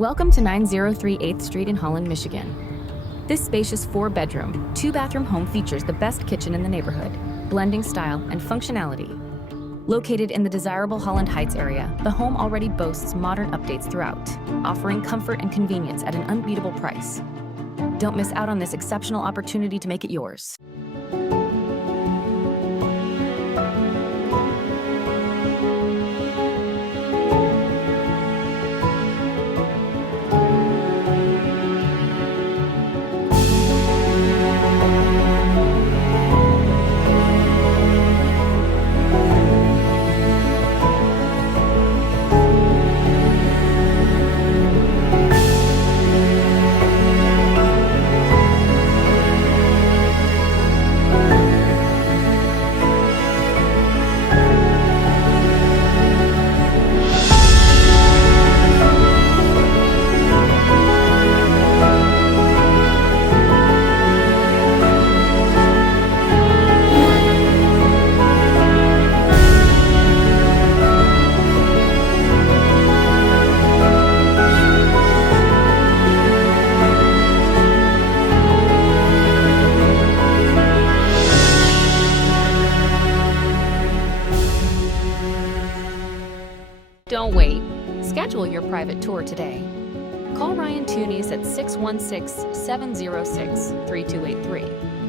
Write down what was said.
Welcome to 903 8th Street in Holland, Michigan. This spacious 4-bedroom, 2-bathroom home features the best kitchen in the neighborhood, blending style and functionality. Located in the desirable Holland Heights area, the home already boasts modern updates throughout, offering comfort and convenience at an unbeatable price. Don't miss out on this exceptional opportunity to make it yours. Don't wait. Schedule your private tour today. Call Ryan Teunis at 616-706-3283.